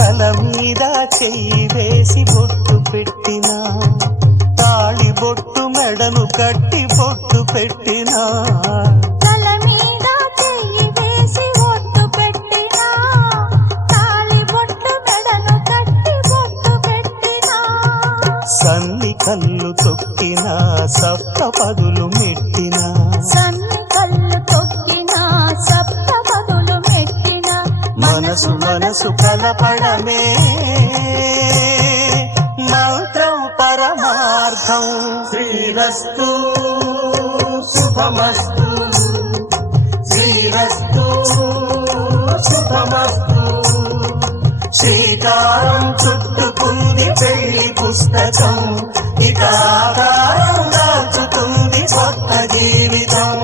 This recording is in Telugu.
తల మీద చెయ్యి వేసి బొట్టు పెట్టినా, తాళి బొట్టు మెడను కట్టి బొట్టు పెట్టినా, తల మీద చెయ్యి వేసి బొట్టు పెట్టినా, తాళి బొట్టు మెడను కట్టి బొట్టు పెట్టినా, సన్ని కళ్ళు తొక్కినా సప్త పదులు మెట్టినా, సన్ని కళ్ళు తొక్కినా సప్త పదులు మెట్టినా, మనసు మనసు కలపడమే మంత్రం పరమార్థం. శ్రీరస్తు శుభమస్తు, శ్రీరస్తు శుభమస్తు. శ్రీకారం చుట్టుకుంది పెళ్లి పుస్తకం, ఇక ఆకారం దాల్చుతుంది కొత్త జీవితం.